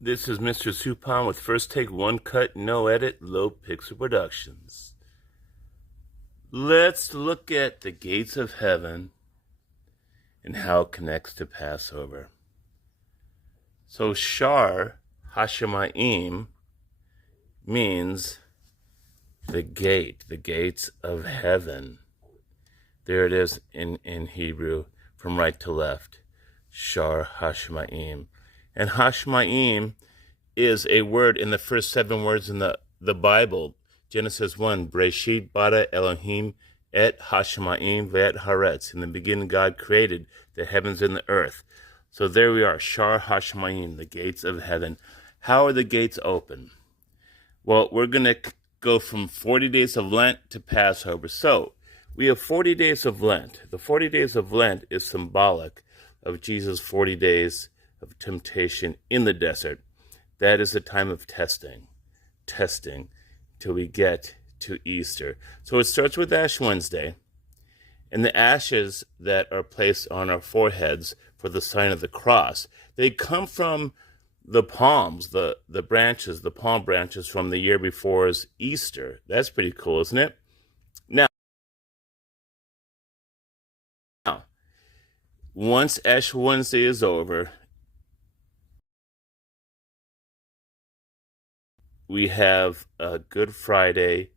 This is Mr. Suppan with First Take, One Cut, No Edit, Low Pixel Productions. Let's look at the gates of heaven and how it connects to Passover. So Shar Hashemayim means the gates of heaven. There it is in Hebrew, from right to left. Shar Hashemayim. And Hashemayim is a word in the first 7 words in the Bible. Genesis 1, Breshit bara Elohim et Hashemayim ve'et haaretz. In the beginning, God created the heavens and the earth. So there we are, Shar Hashemayim, the gates of heaven. How are the gates open? Well, we're going to go from 40 days of Lent to Passover. So we have 40 days of Lent. The 40 days of Lent is symbolic of Jesus' 40 days of temptation in the desert. That is a time of testing till we get to Easter. So it starts with Ash Wednesday, and the ashes that are placed on our foreheads for the sign of the cross, they come from the palms, the branches, the palm branches from the year before's Easter. That's pretty cool, isn't it? Now, once Ash Wednesday is over, we have Good Friday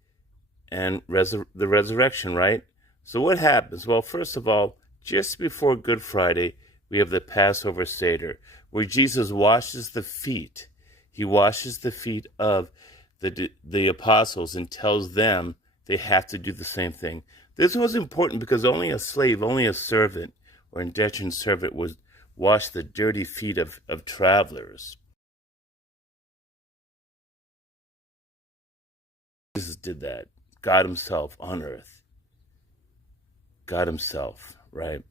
and the resurrection, right? So what happens? Well, first of all, just before Good Friday, we have the Passover Seder, where Jesus washes the feet. He washes the feet of the apostles and tells them they have to do the same thing. This was important because only a slave, only a servant or indentured servant would wash the dirty feet of travelers. Jesus did that. God himself on earth. God himself, right?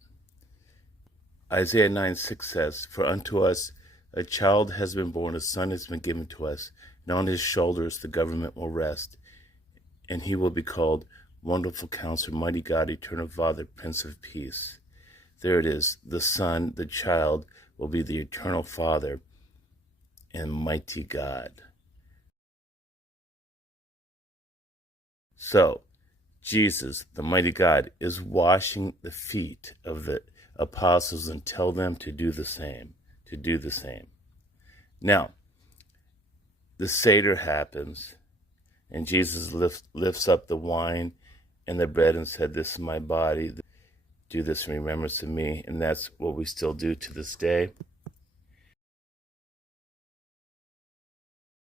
Isaiah 9:6 says, "For unto us a child has been born, a son has been given to us, and on his shoulders the government will rest, and he will be called Wonderful Counselor, Mighty God, Eternal Father, Prince of Peace." There it is. The son, the child, will be the Eternal Father and Mighty God. So, Jesus, the mighty God, is washing the feet of the apostles and tell them to do the same, Now, the Seder happens, and Jesus lifts up the wine and the bread and said, "This is my body. Do this in remembrance of me." And that's what we still do to this day.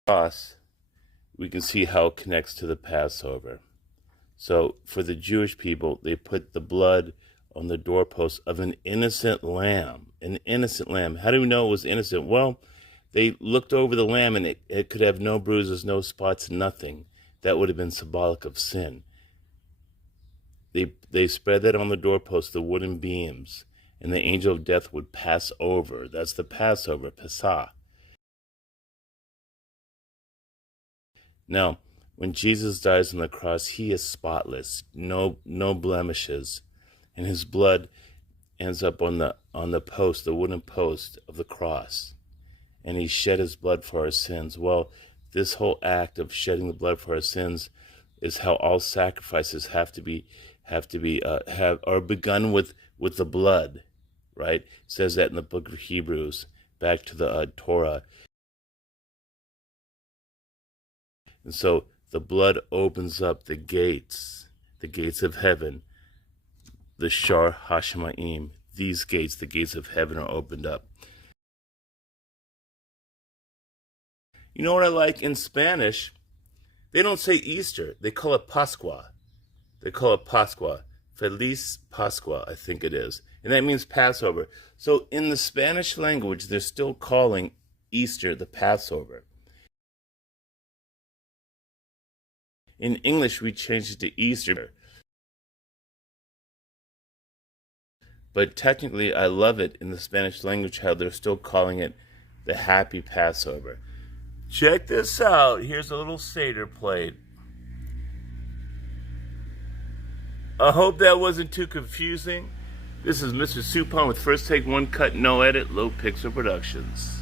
Cross, we can see how it connects to the Passover. So for the Jewish people, they put the blood on the doorpost of an innocent lamb. An innocent lamb. How do we know it was innocent? Well, they looked over the lamb and it could have no bruises, no spots, nothing. That would have been symbolic of sin. They spread that on the doorpost, the wooden beams, and the angel of death would pass over. That's the Passover, Pesach. Now, when Jesus dies on the cross, he is spotless, no blemishes, and his blood ends up on the post, the wooden post of the cross, and he shed his blood for our sins. Well, this whole act of shedding the blood for our sins is how all sacrifices are begun with the blood, right? It says that in the book of Hebrews, back to the Torah. And so the blood opens up the gates of heaven, the Shar Hashemayim. These gates, the gates of heaven, are opened up. You know what I like in Spanish? They don't say Easter. They call it Pascua. Feliz Pascua, I think it is. And that means Passover. So in the Spanish language, they're still calling Easter the Passover. In English, we changed it to Easter. But technically, I love it in the Spanish language how they're still calling it the Happy Passover. Check this out. Here's a little Seder plate. I hope that wasn't too confusing. This is Mr. Suppan with First Take, One Cut, No Edit, Low Pixel Productions.